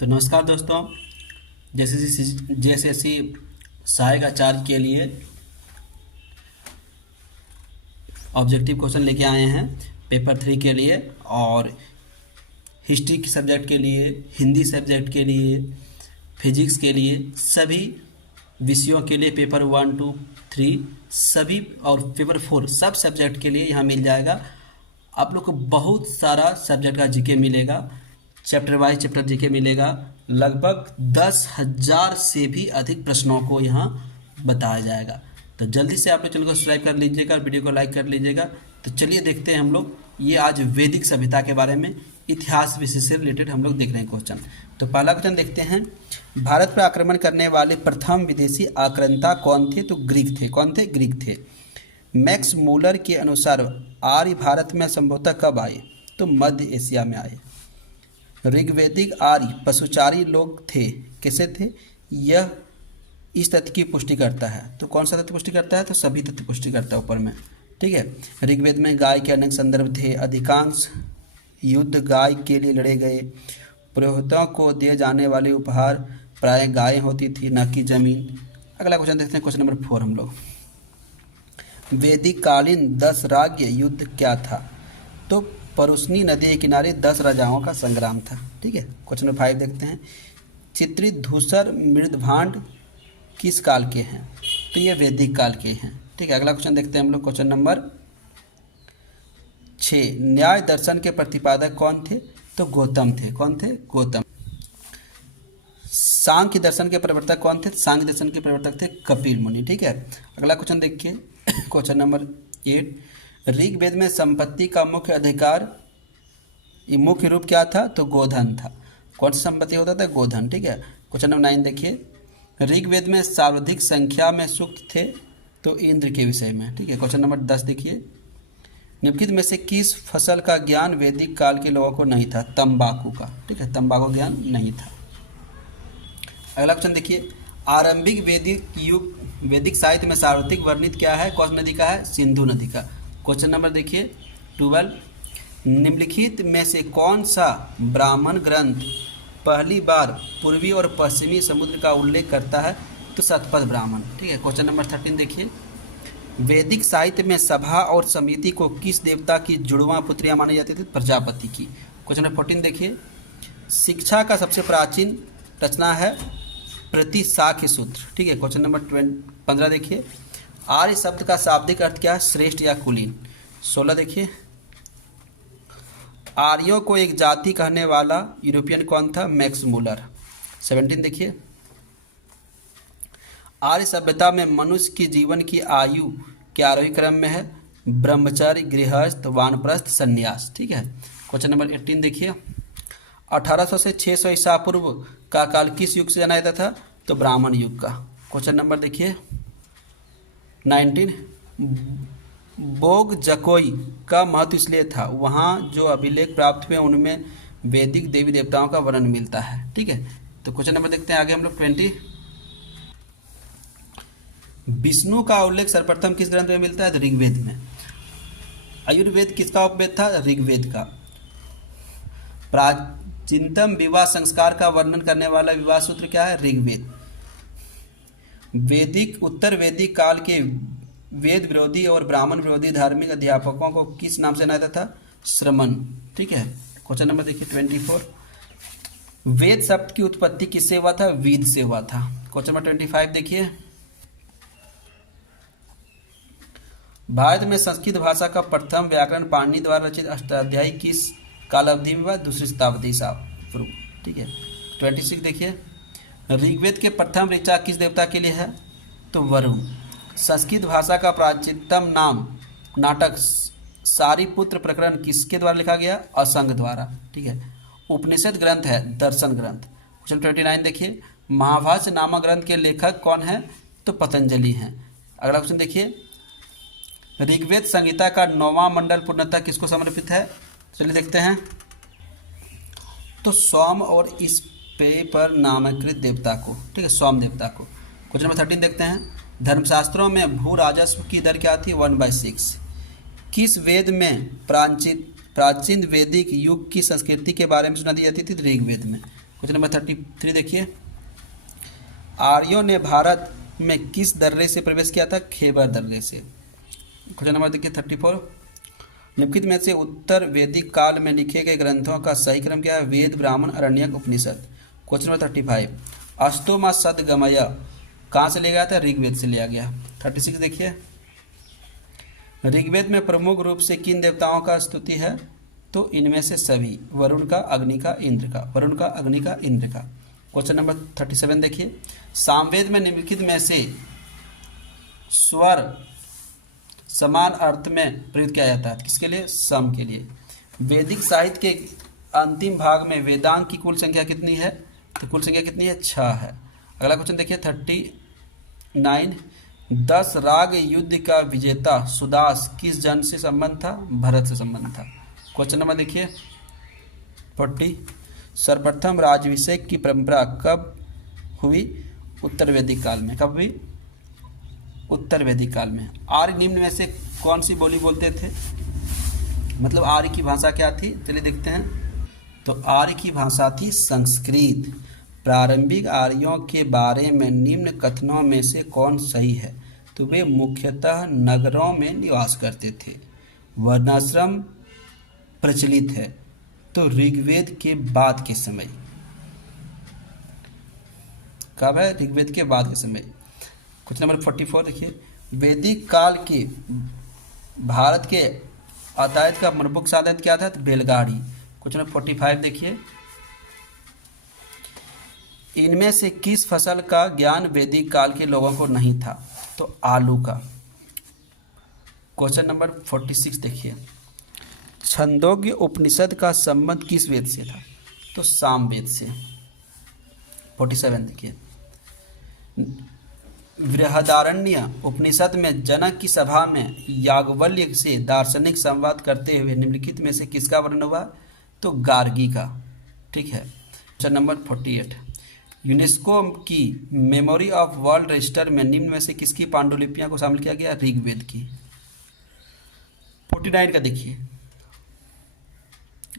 तो नमस्कार दोस्तों, जेएसएससी सहायक आचार्य के लिए ऑब्जेक्टिव क्वेश्चन लेके आए हैं पेपर 3 के लिए। और हिस्ट्री के सब्जेक्ट के लिए, हिंदी सब्जेक्ट के लिए, फिजिक्स के लिए, सभी विषयों के लिए पेपर 1, 2, 3 सभी और पेपर 4 सब सब्जेक्ट के लिए यहाँ मिल जाएगा। आप लोग को बहुत सारा सब्जेक्ट का जीके मिलेगा, चैप्टर वाइज चैप्टर जीके मिलेगा। लगभग 10,000 से भी अधिक प्रश्नों को यहाँ बताया जाएगा। तो जल्दी से आप लोग चैनल को सब्सक्राइब कर लीजिएगा, वीडियो को लाइक कर लीजिएगा। तो चलिए देखते हैं हम लोग ये आज वैदिक सभ्यता के बारे में, इतिहास विषय से रिलेटेड हम लोग देख रहे हैं क्वेश्चन। तो पहला क्वेश्चन देखते हैं, भारत पर आक्रमण करने वाले प्रथम विदेशी आक्रांता कौन थे? तो ग्रीक थे। कौन थे? ग्रीक थे। मैक्स मूलर के अनुसार आर्य भारत में संभवतः कब आए? तो मध्य एशिया में आए। ऋग्वैदिक आर्य पशुचारी लोग थे। कैसे थे? यह इस तथ्य की पुष्टि करता है। तो कौन सा तथ्य पुष्टि करता है? तो सभी तथ्य पुष्टि करता है ऊपर में। ठीक है। ऋग्वेद में गाय के अनेक संदर्भ थे। अधिकांश युद्ध गाय के लिए लड़े गए। पुरोहितों को दिए जाने वाले उपहार प्राय गाय होती थी, न कि जमीन। अगला क्वेश्चन देखते हैं, क्वेश्चन नंबर 4 हम लोग। वैदिक कालीन 10 राज्य युद्ध क्या था? तो परुष्णी नदी के किनारे 10 राजाओं का संग्राम था। ठीक है। क्वेश्चन नंबर 5 देखते हैं, चित्रित धूसर मृदभांड किस काल के हैं? तो ये वैदिक काल के हैं। ठीक है। अगला क्वेश्चन देखते हैं हम लोग, क्वेश्चन नंबर 6। न्याय दर्शन के प्रतिपादक कौन थे? तो गौतम थे। कौन थे? गौतम। सांख्य दर्शन के प्रवर्तक कौन थे? सांख्य दर्शन के प्रवर्तक थे कपिल मुनि। ठीक है। अगला क्वेश्चन देखिए, क्वेश्चन नंबर 8। ऋग्वेद में संपत्ति का मुख्य अधिकार मुख्य रूप क्या था? तो गोधन था। कौन सी संपत्ति होता था? गोधन। ठीक है। क्वेश्चन नंबर 9 देखिए, ऋग्वेद में सर्वाधिक संख्या में सूक्त थे? तो इंद्र के विषय में। ठीक है। क्वेश्चन नंबर 10 देखिए, निम्नलिखित में से किस फसल का ज्ञान वैदिक काल के लोगों को नहीं था? तंबाकू का। ठीक है। तंबाकू ज्ञान नहीं था। अगला क्वेश्चन देखिए, आरंभिक वैदिक साहित्य में सार्वत्रिक वर्णित क्या है? कौन नदी का है? सिंधु नदी का। क्वेश्चन नंबर देखिए 12। निम्नलिखित में से कौन सा ब्राह्मण ग्रंथ पहली बार पूर्वी और पश्चिमी समुद्र का उल्लेख करता है? तो शतपथ ब्राह्मण। ठीक है। क्वेश्चन नंबर 13 देखिए, वैदिक साहित्य में सभा और समिति को किस देवता की जुड़वां पुत्रियां मानी जाती थी? प्रजापति की। क्वेश्चन नंबर 14 देखिए, शिक्षा का सबसे प्राचीन रचना है प्रतिशाख्य सूत्र। ठीक है। क्वेश्चन नंबर 15 देखिए, आर्य शब्द का शाब्दिक अर्थ क्या है? श्रेष्ठ या कुलीन। 16 देखिए, आर्यों को एक जाति कहने वाला यूरोपियन कौन था? Max Muller. 17 देखिए, आर्य सभ्यता में मनुष्य की जीवन की आयु के आरोही क्रम में है? ब्रह्मचर्य, गृहस्थ, वानप्रस्थ, संन्यास। ठीक है। क्वेश्चन नंबर 18 देखिए, 1800 से 600 ईसा पूर्व का काल किस युग से जाना जाता था? तो ब्राह्मण युग का। क्वेश्चन नंबर देखिए 19। बोग जकोई का महत्व इसलिए था, वहाँ जो अभिलेख प्राप्त हुए उनमें वैदिक देवी देवताओं का वर्णन मिलता है। ठीक है। तो क्वेश्चन नंबर देखते हैं आगे हम लोग 20। विष्णु का उल्लेख सर्वप्रथम किस ग्रंथ में मिलता है? तो ऋग्वेद में। आयुर्वेद किसका उपवेद था? ऋग्वेद का। प्राचीनतम विवाह संस्कार का वर्णन करने वाला विवाह सूत्र क्या है? ऋग्वेद। वैदिक उत्तर वैदिक काल के वेद विरोधी और ब्राह्मण विरोधी धार्मिक अध्यापकों को किस नाम से जाना जाता था? श्रमण। ठीक है। क्वेश्चन नंबर देखिए 24। वेद शब्द की उत्पत्ति किससे हुआ था? वेद से हुआ था। क्वेश्चन नंबर 25 देखिए, भारत में संस्कृत भाषा का प्रथम व्याकरण पाणिनि द्वारा रचित अष्टाध्यायी किस काल अवधि में हुआ? 2री शताब्दी ईसा पूर्व। ठीक है। 26 देखिए, ऋग्वेद के प्रथम ऋचा किस देवता के लिए है? तो वरुण। संस्कृत भाषा का प्राचीनतम नाम नाटक सारीपुत्र प्रकरण किसके द्वारा लिखा गया? असंग द्वारा। ठीक है। उपनिषद ग्रंथ है दर्शन ग्रंथ। क्वेश्चन 29 देखिए, महाभाष्य नामक ग्रंथ के लेखक कौन है? तो पतंजलि हैं। अगला क्वेश्चन देखिए, ऋग्वेद संहिता का 9वां मंडल पूर्णतः किसको समर्पित है? चलिए देखते हैं, तो सोम और इस पे पर नामकृत देवता को। ठीक है, सोम देवता को। क्वेश्चन नंबर 13 देखते हैं, धर्मशास्त्रों में भू राजस्व की दर क्या थी? 1/6। किस वेद में प्राचीन वैदिक युग की संस्कृति के बारे में सुना दी जाती थी? ऋग्वेद में। क्वेश्चन नंबर 33 देखिए, आर्यों ने भारत में किस दर्रे से प्रवेश किया था? खैबर दर्रे से। क्वेश्चन नंबर देखिए 34, निम्नलिखित में से उत्तर वैदिक काल में लिखे गए ग्रंथों का सही क्रम क्या है? वेद, ब्राह्मण, आरण्यक, उपनिषद। क्वेश्चन नंबर 35, अस्तोमा सद्गमय कहाँ से लिया गया था? ऋग्वेद से लिया गया। 36 देखिए, ऋग्वेद में प्रमुख रूप से किन देवताओं का स्तुति है? तो इनमें से सभी, वरुण का, अग्नि का, इंद्र का। वरुण का, अग्नि का, इंद्र का। क्वेश्चन नंबर 37 देखिए, सामवेद में निम्नलिखित में से स्वर समान अर्थ में प्रयुक्त किया जाता है? किसके लिए? सम के लिए। वैदिक साहित्य के अंतिम भाग में वेदांग की कुल संख्या कितनी है? तो कुल संख्या कितनी है? 6 है। अगला क्वेश्चन देखिए 39, 10 राग युद्ध का विजेता सुदास किस जन से संबंध था? भरत से संबंध था। क्वेश्चन नंबर देखिए 40, सर्वप्रथम राजभिषेक की परंपरा कब हुई? उत्तर वैदिक काल में। कब हुई? उत्तर वैदिक काल में। आर्य निम्न में से कौन सी बोली बोलते थे? मतलब आर्य की भाषा क्या थी? चलिए देखते हैं। तो आर्य की भाषा थी संस्कृत। प्रारंभिक आर्यों के बारे में निम्न कथनों में से कौन सही है? तो वे मुख्यतः नगरों में निवास करते थे। वर्णाश्रम प्रचलित है। तो ऋग्वेद के बाद के समय। कब है? ऋग्वेद के बाद के समय। क्वेश्चन नंबर 44 देखिए, वैदिक काल के भारत के यातायात का प्रमुख साधन क्या था? तो बैलगाड़ी। क्वेश्चन नंबर 45 देखिए, इनमें से किस फसल का ज्ञान वैदिक काल के लोगों को नहीं था? तो आलू का। क्वेश्चन नंबर 46 देखिए, छंदोग्य उपनिषद का संबंध किस वेद से था? तो सामवेद से। 47 देखिए, बृहदारण्य उपनिषद में जनक की सभा में याज्ञवल्क्य से दार्शनिक संवाद करते हुए निम्नलिखित में से किसका वर्णन हुआ? तो गार्गी का। ठीक है। क्वेश्चन नंबर 48, यूनेस्को की मेमोरी ऑफ वर्ल्ड रजिस्टर में निम्न में से किसकी पांडुलिपियां को शामिल किया गया? ऋग्वेद की। 49 का देखिए,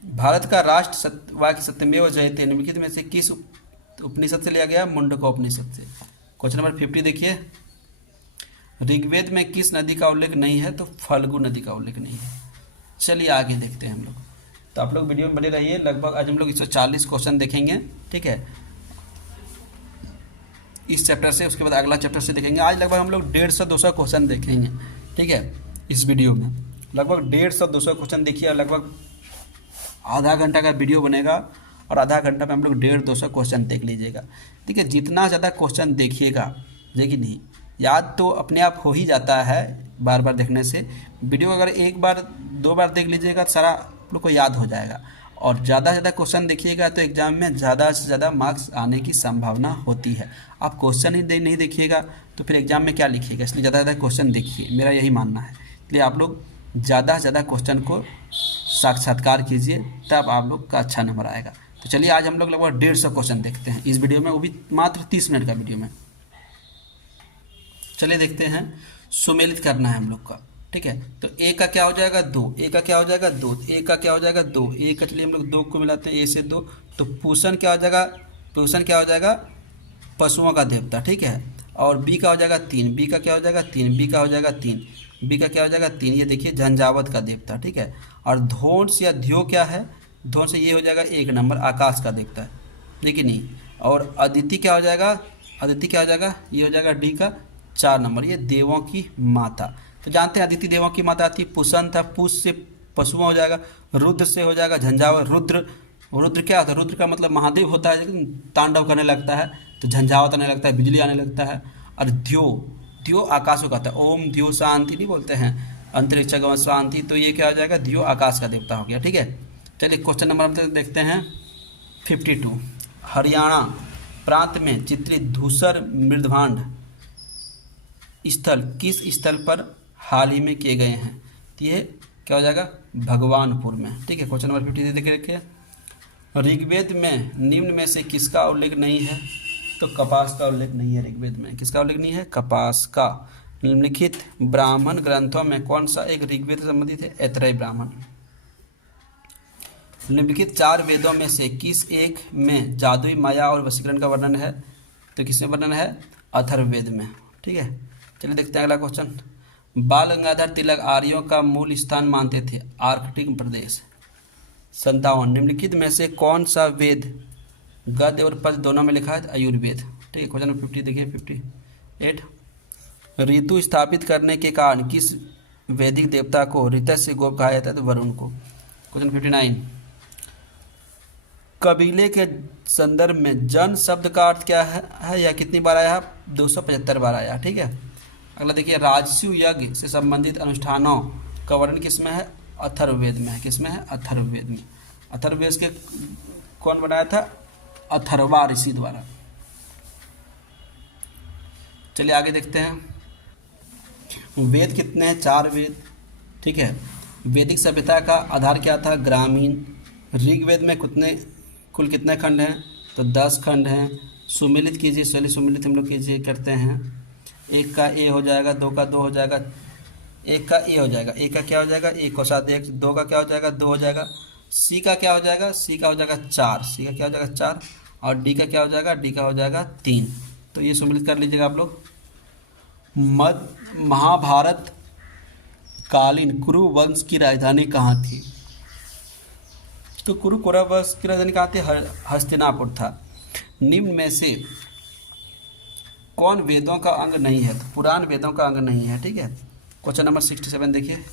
भारत का राष्ट्र वाक्य सत्यमेव जयते निम्नलिखित में से किस उपनिषद से लिया गया? मुंडको उपनिषद से। क्वेश्चन नंबर 50 देखिए, ऋग्वेद में किस नदी का उल्लेख नहीं है? तो फल्गु नदी का उल्लेख नहीं है। चलिए आगे देखते हैं हम लोग। तो आप लोग वीडियो में बने रहिए। लगभग आज हम लोग 140 क्वेश्चन देखेंगे। ठीक है, इस चैप्टर से, उसके बाद अगला चैप्टर से देखेंगे। आज लगभग हम लोग 150-200 क्वेश्चन देखेंगे। ठीक है, इस वीडियो में लगभग 150-200 क्वेश्चन देखिए और लगभग आधा घंटा का वीडियो बनेगा और आधा घंटा में हम लोग 150-200 क्वेश्चन देख लीजिएगा। ठीक है, जितना ज़्यादा क्वेश्चन देखिएगा, लेकिन नहीं याद तो अपने आप हो ही जाता है बार बार देखने से। वीडियो अगर एक बार 2 बार देख लीजिएगा तो सारा आप लोग को याद हो जाएगा। और ज़्यादा से ज़्यादा क्वेश्चन देखिएगा तो एग्जाम में ज़्यादा से ज़्यादा मार्क्स आने की संभावना होती है। आप क्वेश्चन ही नहीं देखिएगा तो फिर एग्जाम में क्या लिखिएगा, इसलिए ज़्यादा से ज़्यादा क्वेश्चन देखिए, मेरा यही मानना है। इसलिए आप लोग ज़्यादा से ज़्यादा क्वेश्चन को साक्षात्कार कीजिए, तब आप लोग का अच्छा नंबर आएगा। तो चलिए आज हम लोग लगभग 150 क्वेश्चन देखते हैं इस वीडियो में, वो भी मात्र 30 मिनट का वीडियो में। चलिए देखते हैं, सुमेलित करना है हम लोग का। ठीक है, तो ए का क्या हो जाएगा? 2। ए का क्या हो जाएगा? 2। ए का क्या हो जाएगा? 2। ए का चलिए हम लोग 2 को मिलाते हैं, ए से 2। तो पूषण क्या हो जाएगा? पूषण क्या हो जाएगा? पशुओं का देवता। ठीक है, और बी का हो जाएगा 3। बी का क्या हो जाएगा? 3। बी का हो जाएगा 3। बी का क्या हो जाएगा? 3। ये देखिए झंझावत का देवता। ठीक है, और धोंस या ध्यो क्या है? धोंस से ये हो जाएगा 1 नंबर, आकाश का देवता है। देखिए नहीं, और अदिति क्या हो जाएगा? अदिति क्या हो जाएगा? ये हो जाएगा डी का 4 नंबर, ये देवों की माता। तो जानते हैं अदिति देवों की माता थी। पुषण था, पुष से पशुओं हो जाएगा। रुद्र से हो जाएगा झंझावत। रुद्र, रुद्र क्या होता है? रुद्र का मतलब महादेव होता है, लेकिन तांडव करने लगता है तो झंझावत आने लगता है, बिजली आने लगता है। और द्यो, द्यो आकाश को कहता है। ओम द्यो शांति नहीं बोलते हैं, अंतरिक्ष गम शांति, तो ये क्या हो जाएगा? द्यो आकाश का देवता हो गया। ठीक है, चलिए क्वेश्चन नंबर हम देखते हैं 52। हरियाणा प्रांत में चित्रित धूसर मृदभांड स्थल किस स्थल पर हाल ही में किए गए हैं? तो ये क्या हो जाएगा? भगवानपुर में। ठीक है, क्वेश्चन नंबर 50 देख रखिए, ऋग्वेद में निम्न में से किसका उल्लेख नहीं है? तो कपास का उल्लेख नहीं है ऋग्वेद में। किसका उल्लेख नहीं है? कपास का। निम्नलिखित ब्राह्मण ग्रंथों में कौन सा एक ऋग्वेद से संबंधित है? ऐतरेय ब्राह्मण। निम्नलिखित 4 वेदों में से किस एक में जादुई माया और वशीकरण का वर्णन है? तो किसमें वर्णन है? अथर्ववेद में। ठीक है, चलिए देखते हैं अगला क्वेश्चन। बाल गंगाधर तिलक आर्यों का मूल स्थान मानते थे? आर्कटिक प्रदेश। 57 निम्नलिखित में से कौन सा वेद गद्य और पद्य दोनों में लिखा है? आयुर्वेद। ठीक है, क्वेश्चन नंबर 50 देखिए 58। ऋतु स्थापित करने के कारण किस वैदिक देवता को ऋतस्य गोप कहा जाता है? तो वरुण को। क्वेश्चन 59 कबीले के संदर्भ में जन शब्द का अर्थ क्या है या कितनी बार आया? 275 बार आया। ठीक है, अगला देखिए, राजस्व यज्ञ से संबंधित अनुष्ठानों का वर्णन किसमें है? अथर्ववेद में है। किसमें है? अथर्ववेद में। अथर्ववेद के कौन बनाया था? अथर्वा ऋषि द्वारा। चलिए आगे देखते हैं। वेद कितने हैं? 4 वेद। ठीक है, वैदिक सभ्यता का आधार क्या था? ग्रामीण। ऋग्वेद में कुल कितने खंड हैं? तो 10 खंड हैं। सुमेलित कीजिए, चलिए सुमेलित हम लोग कीजिए करते हैं। 1 का ए हो जाएगा, 2 का 2 हो जाएगा, 1 का ए हो जाएगा, 1 का क्या हो जाएगा? 1 को साथ 1, 2 का क्या हो जाएगा? 2 हो जाएगा। सी का क्या हो जाएगा? सी का हो जाएगा 4, सी का क्या हो जाएगा? 4। और डी का क्या हो जाएगा? डी का हो जाएगा 3। तो ये सुमेलित कर लीजिएगा आप लोग। महाभारत कालीन कुरु वंश की राजधानी कहाँ थी? तो कुरु वंश की राजधानी कहाँ थी? हस्तिनापुर था। निम्न में से कौन वेदों का अंग नहीं है? तो पुराण वेदों का अंग नहीं है। ठीक है, क्वेश्चन नंबर 67 देखिए।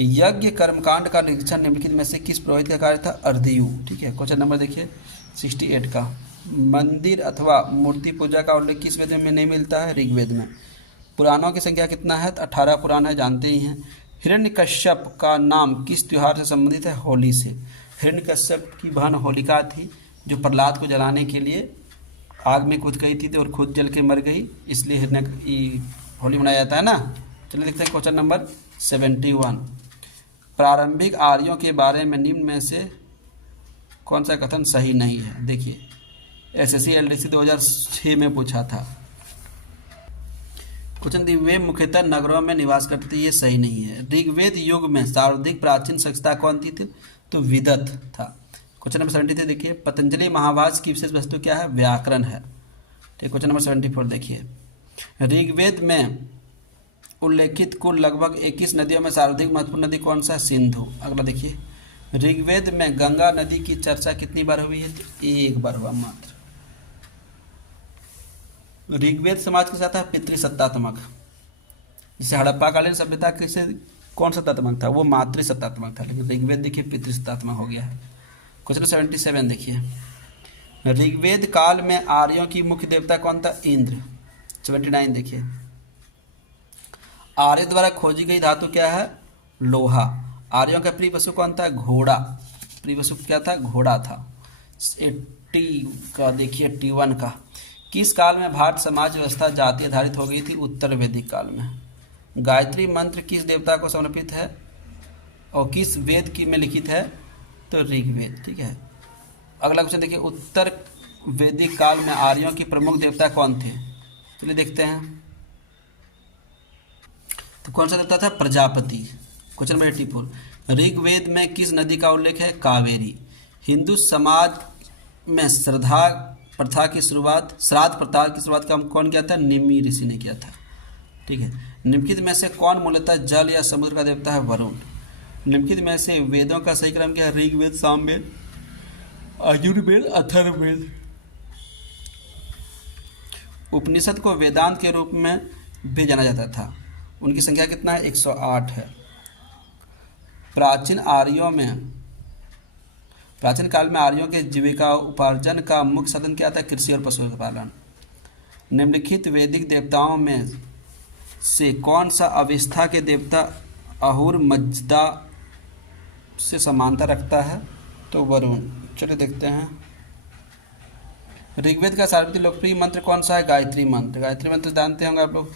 यज्ञ कर्मकांड का निरीक्षण निम्नलिखित में से किस पुरोहित का कार्य था? अर्दियु। ठीक है, क्वेश्चन नंबर देखिए 68 का। मंदिर अथवा मूर्ति पूजा का उल्लेख किस वेद में नहीं मिलता है? ऋग्वेद में। पुराणों की संख्या कितना है? तो 18 पुराण है, जानते ही हैं। हिरण्यकश्यप का नाम किस त्योहार से संबंधित है? होली से। हिरण्यकश्यप की बहन होलिका थी जो प्रहलाद को जलाने के लिए आग में कूद गई थी और खुद जल के मर गई, इसलिए होली मनाया जाता है ना। चलिए देखते हैं क्वेश्चन नंबर 71। प्रारंभिक आर्यों के बारे में निम्न में से कौन सा कथन सही नहीं है? देखिए, एसएससी एलडीसी 2006 में पूछा था। क्वेश्चन दी वे मुख्यतः नगरों में निवास करते थे, ये सही नहीं है। ऋग्वेद युग में सर्वाधिक प्राचीन संस्था कौन थी? तो विदत था। क्वेश्चन नंबर 73 देखिए, पतंजलि महाभाष्य की विशेष वस्तु क्या है? व्याकरण है। ठीक, क्वेश्चन नंबर 74 देखिए। ऋग्वेद में उल्लेखित कुल लगभग 21 नदियों में सर्वाधिक महत्वपूर्ण नदी कौन सा? सिंधु। अगला देखिए, ऋग्वेद में गंगा नदी की चर्चा कितनी बार हुई है? तो 1 बार हुआ मात्र। ऋग्वेद समाज के साथ है पितृसत्तात्मक। जैसे हड़प्पाकालीन सभ्यता किसे कौन सत्तात्मक था? वो मातृसत्तात्मक था, लेकिन ऋग्वेद देखिए पितृसत्तात्मक हो गया है। क्वेश्चन 77 देखिए। ऋग्वेद काल में आर्यों की मुख्य देवता कौन था? इंद्र। 79 देखिए। आर्य द्वारा खोजी गई धातु क्या है? लोहा। आर्यों का प्रिय पशु कौन था? घोड़ा। प्रिय पशु क्या था? घोड़ा था। 80 का देखिए 81 का। किस काल में भारत समाज व्यवस्था जाति आधारित हो गई थी? उत्तर वैदिक काल में। गायत्री मंत्र किस देवता को समर्पित है और किस वेद की में लिखित है? तो ऋग्वेद। ठीक है, अगला क्वेश्चन देखिए। उत्तर वैदिक काल में आर्यों की प्रमुख देवता कौन थे? चलिए देखते हैं। तो कौन सा देवता था? प्रजापति। Question number 84। ऋग्वेद में किस नदी का उल्लेख है? कावेरी। हिंदू समाज में श्राद्ध प्रथा की शुरुआत काम कौन किया था? निमि ऋषि ने किया था। ठीक है, निम्नलिखित में से कौन मूलतः जल या समुद्र का देवता है? वरुण। निम्नलिखित में से वेदों का सही क्रम क्या है? ऋग्वेद, सामवेद, यजुर्वेद, अथर्ववेद। उपनिषद को वेदांत के रूप में भी जाना जाता था। उनकी संख्या कितना है? 108 है। प्राचीन काल में आर्यों के जीविका उपार्जन का मुख्य साधन क्या था? कृषि और पशुपालन। निम्नलिखित वैदिक देवताओं में से कौन सा अवस्था के देवता अहुर मज्दा से समानता रखता है? तो वरुण। चलिए देखते हैं। ऋग्वेद का सर्वाधिक लोकप्रिय मंत्र कौन सा है? गायत्री मंत्र। गायत्री मंत्र जानते होंगे आप लोग।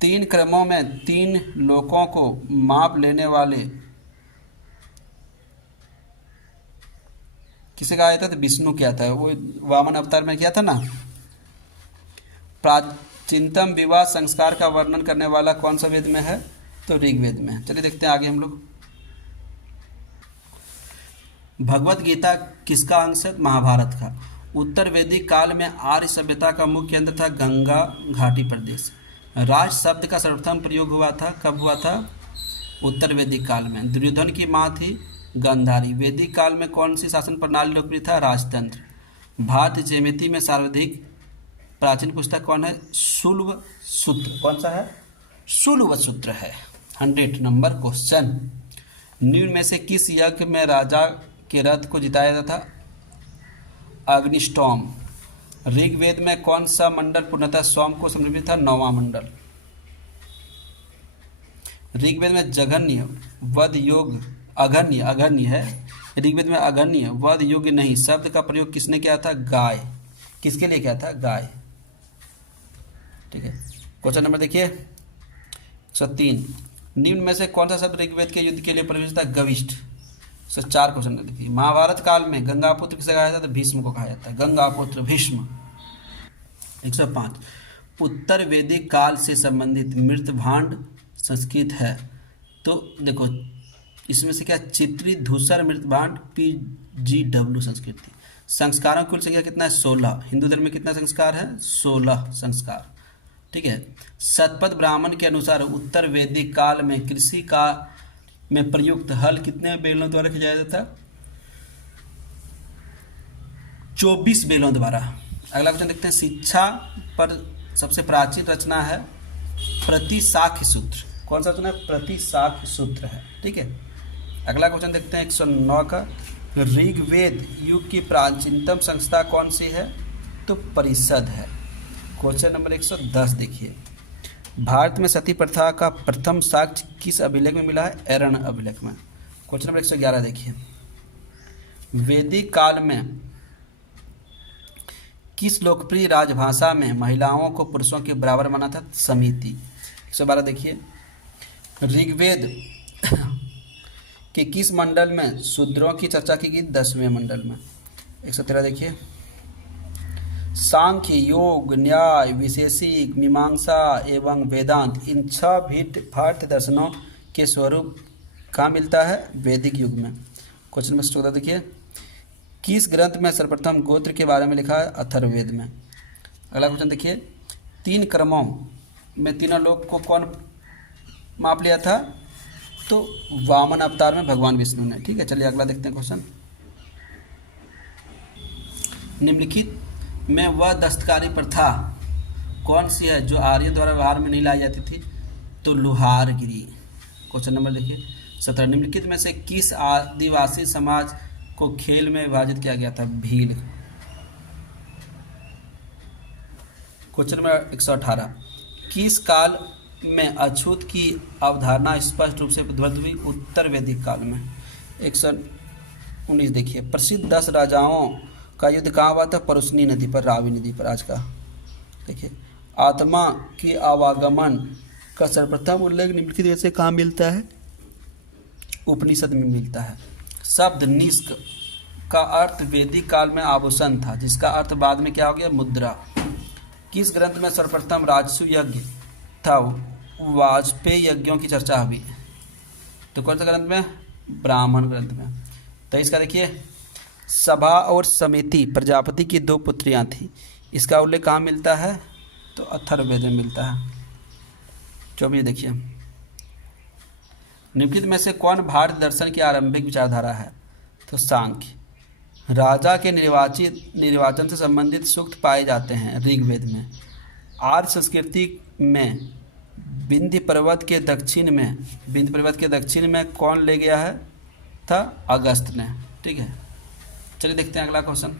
3 क्रमों में 3 लोकों को माप लेने वाले किसे कहा जाता था? तो विष्णु क्या था? वो वामन अवतार में किया था ना। प्राचीनतम विवाह संस्कार का वर्णन करने वाला कौन सा वेद में है? तो ऋग्वेद में। चलिए देखते हैं आगे हम लोग। भगवत गीता किसका अंश है? महाभारत का। उत्तर वैदिक काल में आर्य सभ्यता का मुख्य केंद्र था गंगा घाटी प्रदेश। राज शब्द का सर्वप्रथम प्रयोग हुआ था, कब हुआ था? उत्तर वैदिक काल में। दुर्योधन की माँ थी गांधारी। वैदिक काल में कौन सी शासन प्रणाली लोकप्रिय था? राजतंत्र। भारतीय ज्यामिति में सर्वाधिक प्राचीन पुस्तक कौन है? शूल्व सूत्र। कौन सा है? शूल्व सूत्र है। 100 नंबर क्वेश्चन। निम्न में से किस यज्ञ में राजा के रथ को जिताया जाता था? अग्निष्टोम। ऋग्वेद में कौन सा मंडल पूर्णतः सोम को समर्पित था? 9वां मंडल। ऋग्वेद में जघन्य वध योग अघन्य है। ऋग्वेद में अघन्य वध योग्य नहीं शब्द का प्रयोग किसने किया था? गाय। किसके लिए किया था? गाय। ठीक है। क्वेश्चन नंबर देखिए 103। निम्न में से कौन सा शब्द ऋग्वेद के युद्ध के लिए प्रयुक्त था? गविष्ठ। 104 क्वेश्चन देखिए। महाभारत काल में गंगापुत्र किसे कहा जाता है? भीष्म को कहा जाता है। गंगापुत्र भीष्म। 105। उत्तर वैदिक काल से संबंधित मृत भांड संस्कृत है। तो देखो इसमें से क्या? चित्री धूसर मृत भांड PGW संस्कृति। संस्कारों की कुल संख्या कितना है? 16। हिंदू धर्म में कितना संस्कार है? 16 संस्कार। ठीक है। शतपथ ब्राह्मण के अनुसार उत्तर वैदिक काल में कृषि का में प्रयुक्त हल कितने बैलों द्वारा खिंचाया जाता? 24 बैलों द्वारा। अगला क्वेश्चन देखते हैं। शिक्षा पर सबसे प्राचीन रचना है प्रतिशाख्य सूत्र। कौन सा रचना है? प्रतिशाख्य सूत्र है। ठीक है। अगला क्वेश्चन देखते हैं 109 का। ऋग्वेद युग की प्राचीनतम संस्था कौन सी है? तो परिषद है। क्वेश्चन नंबर 110 देखिए। भारत में सती प्रथा का प्रथम साक्ष्य किस अभिलेख में मिला है? एरन अभिलेख में। क्वेश्चन नंबर 111 देखिए। वैदिक काल में किस लोकप्रिय राजभाषा में महिलाओं को पुरुषों के बराबर माना था? समिति। 112 देखिए। ऋग्वेद के किस मंडल में शूद्रों की चर्चा की गई? 10वें मंडल में। 113 देखिए। सांख्य, योग, न्याय, विशेषिक, मीमांसा एवं वेदांत इन 6 भारतीय दर्शनों के स्वरूप कहाँ मिलता है? वैदिक युग में। क्वेश्चन नंबर 14 देखिए। किस ग्रंथ में सर्वप्रथम गोत्र के बारे में लिखा है? अथर्ववेद में। अगला क्वेश्चन देखिए। 3 क्रमों में तीनों लोग को कौन माप लिया था? तो वामन अवतार में भगवान विष्णु ने। ठीक है। चलिए अगला देखते हैं क्वेश्चन। निम्नलिखित में वह दस्तकारी प्रथा कौन सी है जो आर्य द्वारा व्यवहार में नहीं लाई जाती थी? तो लुहारगिरी। क्वेश्चन नंबर देखिए 17। निम्नलिखित में से किस आदिवासी समाज को खेल में विभाजित किया गया था? भील। Question number 118। किस काल में अछूत की अवधारणा स्पष्ट रूप से उद्भव हुई? उत्तर वैदिक काल में। 119 देखिए। प्रसिद्ध 10 राजाओं का युद्ध कहाँ हुआ था? परुष्णी नदी पर, रावी नदी पर आज का। देखिए। आत्मा की आवागमन का सर्वप्रथम उल्लेख निम्नलिखित में से कहाँ मिलता है? उपनिषद में मिलता है। शब्द निष्क का अर्थ वैदिक काल में आभूषण था, जिसका अर्थ बाद में क्या हो गया? मुद्रा। किस ग्रंथ में सर्वप्रथम राजसु यज्ञ था? वाजपेयी यज्ञों की चर्चा हुई। तो कौन सा ग्रंथ में? ब्राह्मण ग्रंथ में। 23 का देखिए। सभा और समिति प्रजापति की 2 पुत्रियां थीं। इसका उल्लेख कहाँ मिलता है? तो अथर्ववेद में मिलता है। 24 देखिए। निम्नलिखित में से कौन भारतीय दर्शन की आरंभिक विचारधारा है? तो सांख्य। राजा के निर्वाचन से संबंधित सूक्त पाए जाते हैं ऋग्वेद में। आर्य संस्कृति में विंध्य पर्वत के दक्षिण में कौन ले गया है? था अगस्त ने। ठीक है। चलिए देखते हैं अगला क्वेश्चन।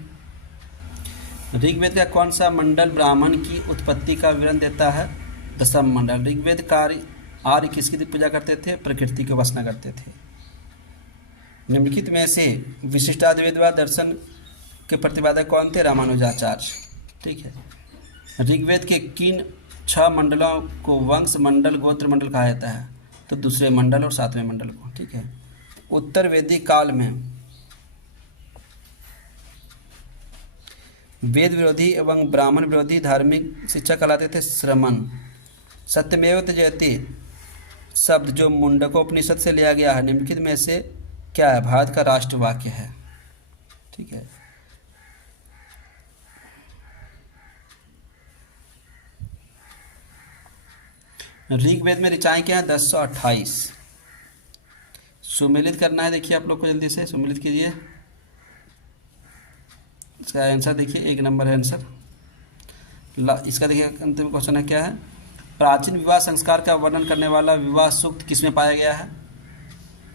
ऋग्वेद का कौन सा मंडल ब्राह्मण की उत्पत्ति का विवरण देता है? 10वां मंडल। ऋग्वेद कार्य आर्य किसकी पूजा करते थे? प्रकृति की उपासना करते थे। निम्नलिखित में से विशिष्टाद्वैतवाद दर्शन के प्रतिपादक कौन थे? रामानुजाचार्य। ठीक है। ऋग्वेद के किन 6 मंडलों को वंश मंडल, गोत्र मंडल कहा जाता है? तो दूसरे मंडल और 7वें मंडल को। ठीक है। उत्तर वैदिक काल में वेद विरोधी एवं ब्राह्मण विरोधी धार्मिक शिक्षा कहलाते थे श्रमण। सत्यमेव जयते शब्द जो मुंडकोपनिषद से लिया गया है, निम्नलिखित में से क्या है? भारत का राष्ट्र वाक्य है। ठीक है। ऋग्वेद में ऋचाएँ क्या है? 1028। सुमेलित करना है, देखिए आप लोग को, जल्दी से सुमेलित कीजिए। इसका आंसर देखिए, 1 नंबर है आंसर। इसका देखिए अंतिम क्वेश्चन है, क्या है? प्राचीन विवाह संस्कार का वर्णन करने वाला विवाह सूक्त किसमें पाया गया है?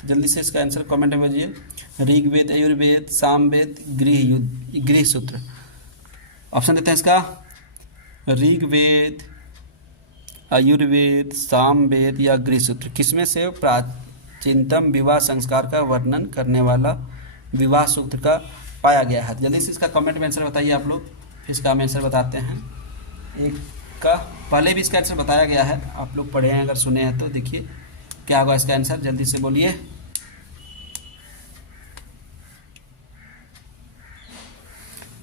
तो जल्दी से इसका आंसर कमेंट में भेजिए। ऋग्वेद, यजुर्वेद, सामवेद, गृह सूत्र। ऑप्शन देते हैं इसका, ऋग्वेद, आयुर्वेद, सामवेद या गृह सूत्र। किसमें से प्राचीनतम विवाह संस्कार का वर्णन करने वाला विवाह सूत्र का पाया गया है? जल्दी से इसका कमेंट में आंसर बताइए आप लोग। इसका हम आंसर बताते हैं। एक का पहले भी इसका आंसर बताया गया है, आप लोग पढ़े हैं अगर सुने हैं तो। देखिए क्या होगा इसका आंसर, जल्दी से बोलिए।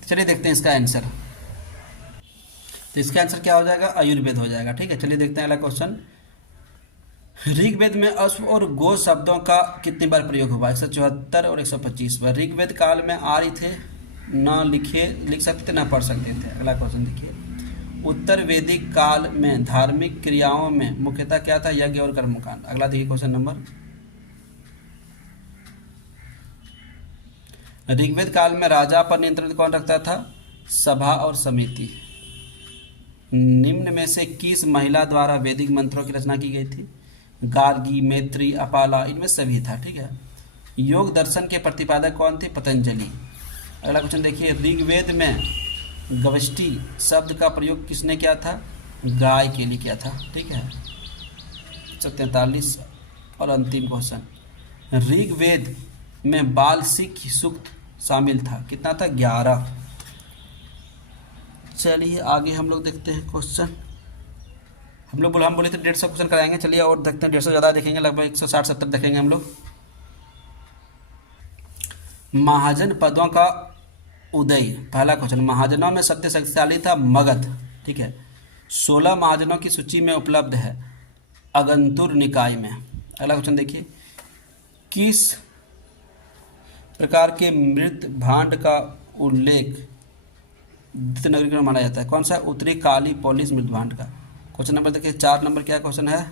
चलिए देखते हैं इसका आंसर। तो इसका आंसर क्या हो जाएगा? आयुर्वेद हो जाएगा। ठीक है, चलिए देखते हैं अगला क्वेश्चन। ऋग्वेद में अश्व और गो शब्दों का कितनी बार प्रयोग हुआ? 174 और 125 बार। ऋग्वेद काल में आर्य थे, न लिख सकते थे, न पढ़ सकते थे। अगला क्वेश्चन देखिए। उत्तर वैदिक काल में धार्मिक क्रियाओं में मुख्यतः क्या था? यज्ञ और कर्मकांड। अगला देखिए क्वेश्चन नंबर। ऋग्वेद काल में राजा पर नियंत्रण कौन रखता था? सभा और समिति। निम्न में से किस महिला द्वारा वैदिक मंत्रों की रचना की गई थी? गार्गी, मैत्री, अपाला, इनमें सभी था। ठीक है। योग दर्शन के प्रतिपादक कौन थे? पतंजलि। अगला क्वेश्चन देखिए। ऋग्वेद में गवष्टि शब्द का प्रयोग किसने किया था? गाय के लिए किया था। ठीक है। 143 और अंतिम क्वेश्चन। ऋग्वेद में बाल सिख सूक्त शामिल था, कितना था? 11। चलिए आगे हम लोग देखते हैं क्वेश्चन। हम बोले थे 150 क्वेश्चन कराएंगे। चलिए और देखते हैं, 150 ज़्यादा देखेंगे, लगभग 160-170 देखेंगे हम लोग। महाजन पदों का उदय। पहला क्वेश्चन। महाजनों में सबसे शक्तिशाली था मगध। ठीक है। 16 महाजनों की सूची में उपलब्ध है अगंतुर निकाय में। अगला क्वेश्चन देखिए। किस प्रकार के मृत भांड का उल्लेख द्वितीय नगरीकरण में माना जाता है? कौन सा? उत्तरी काली पोलिस मृत भांड का। क्वेश्चन नंबर देखिए 4 नंबर क्या क्वेश्चन है?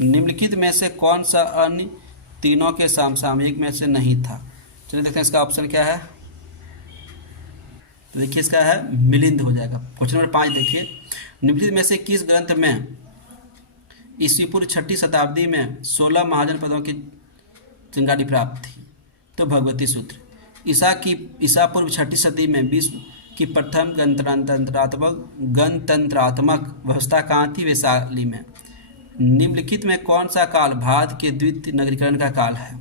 निम्नलिखित में से कौन सा अन्य तीनों के समसामयिक में से नहीं था? चलिए देखते हैं इसका ऑप्शन क्या है। तो देखिए इसका है मिलिंद हो जाएगा। क्वेश्चन नंबर 5 देखिए। निम्नलिखित में से किस ग्रंथ में ईस्वी पूर्व 6वीं शताब्दी में 16 महाजन पदों की जानकारी प्राप्त थी? तो भगवती सूत्र। ईसा पूर्व 6वीं सदी में विश्व की प्रथम गणतंत्रात्मक व्यवस्था कहाँ थी? वैशाली में। निम्नलिखित में कौन सा काल भारत के द्वितीय नगरीकरण का काल है?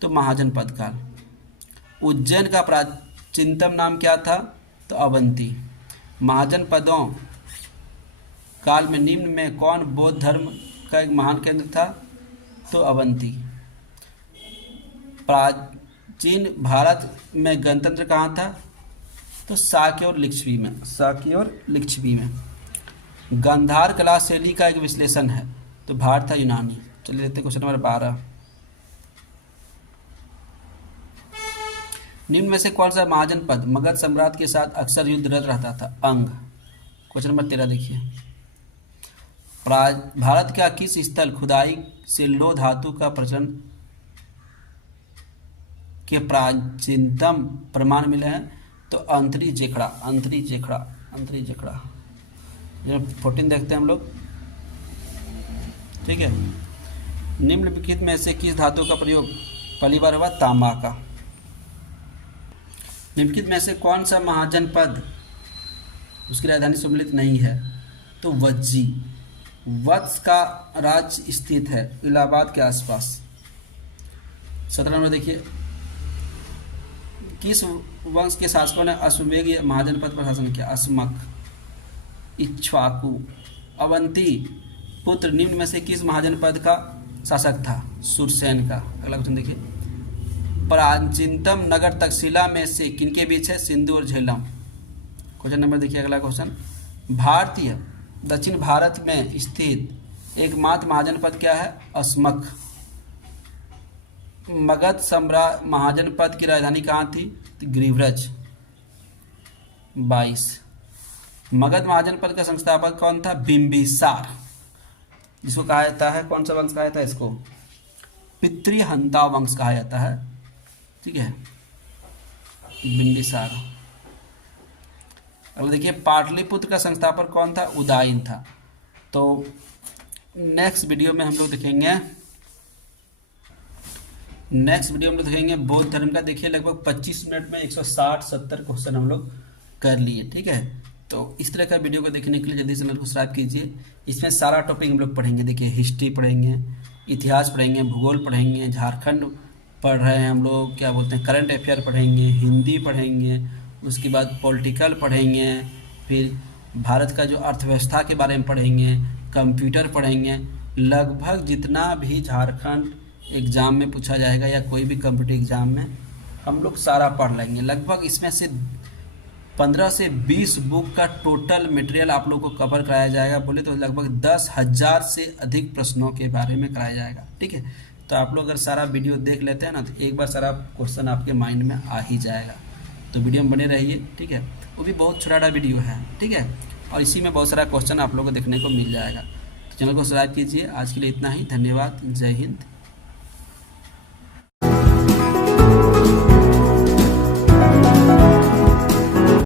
तो महाजनपद काल। उज्जैन का प्राचीनतम नाम क्या था? तो अवंती। महाजनपदों काल में निम्न में कौन बौद्ध धर्म का एक महान केंद्र था? तो अवंती। प्राचीन भारत में गणतंत्र कहाँ था? तो साक्य और लिच्छवी में। गांधार कला शैली का एक विश्लेषण है, तो भारत था यूनानी। चलिए देखते हैं क्वेश्चन नंबर 12। निम्न में से कौन सा महाजन पद मगध सम्राट के साथ अक्सर युद्धरत रहता था? अंग। क्वेश्चन नंबर 13 देखिए। भारत का किस स्थल खुदाई से लौह धातु का प्रचलन के प्राचीनतम प्रमाण मिले हैं? तो अंतरी जेखड़ा। 14 देखते हैं हम लोग। ठीक है। निम्नलिखित में से किस धातु का प्रयोग पहली बार हुआ? तांबा का। निम्नलिखित में से कौन सा महाजनपद उसकी राजधानी सम्मिलित नहीं है? तो वज्जी। वत्स का राज्य स्थित है इलाहाबाद के आसपास। 17 में देखिए। किस वंश के शासकों ने अश्वमेध महाजनपद पर शासन किया? अस्मक, इक्ष्वाकु, अवंती पुत्र। निम्न में से किस महाजनपद का शासक था? सुरसेन का। अगला क्वेश्चन देखिए। प्राचीनतम नगर तक्षशिला में से किनके बीच है? सिंधु और झेलम। क्वेश्चन नंबर देखिए अगला क्वेश्चन। दक्षिण भारत में स्थित एकमात्र महाजनपद क्या है? अस्मक। मगध सम्राट महाजनपद की राजधानी कहाँ थी? तो गिरिव्रज। 22। मगध महाजनपद का संस्थापक कौन था? बिंबिसार, जिसको कहा जाता है, कौन सा वंश कहा जाता है इसको? पितृहंता वंश कहा जाता है। ठीक है, बिंबिसार। अब देखिए पाटलिपुत्र का संस्थापक कौन था? उदयन था। तो नेक्स्ट वीडियो में हम लोग देखेंगे बौद्ध धर्म का। देखिए लगभग 25 मिनट में 160-70 क्वेश्चन हम लोग कर लिए। ठीक है, तो इस तरह का वीडियो को देखने के लिए जल्दी चैनल को सब्सक्राइब कीजिए। इसमें सारा टॉपिक हम लोग पढ़ेंगे। देखिए हिस्ट्री पढ़ेंगे, इतिहास पढ़ेंगे, भूगोल पढ़ेंगे, झारखंड पढ़ रहे हैं हम लोग, क्या बोलते हैं, करंट अफेयर पढ़ेंगे, हिंदी पढ़ेंगे, उसके बाद पॉलिटिकल पढ़ेंगे, फिर भारत का जो अर्थव्यवस्था के बारे में पढ़ेंगे, कंप्यूटर पढ़ेंगे। लगभग जितना भी झारखंड एग्ज़ाम में पूछा जाएगा या कोई भी कंप्यूटर एग्ज़ाम में हम लोग सारा पढ़ लेंगे। लगभग इसमें से 15 से 20 बुक का टोटल मटेरियल आप लोग को कवर कराया जाएगा। बोले तो लगभग 10,000 से अधिक प्रश्नों के बारे में कराया जाएगा। ठीक है, तो आप लोग अगर सारा वीडियो देख लेते हैं ना, तो एक बार सारा क्वेश्चन आपके माइंड में आ ही जाएगा। तो वीडियो में बने रहिए। ठीक है, वो भी बहुत छोटा वीडियो है। ठीक है, और इसी में बहुत सारा क्वेश्चन आप लोगों को देखने को मिल जाएगा। तो चैनल को सब्सक्राइब कीजिए। आज के लिए इतना ही, धन्यवाद, जय हिंद।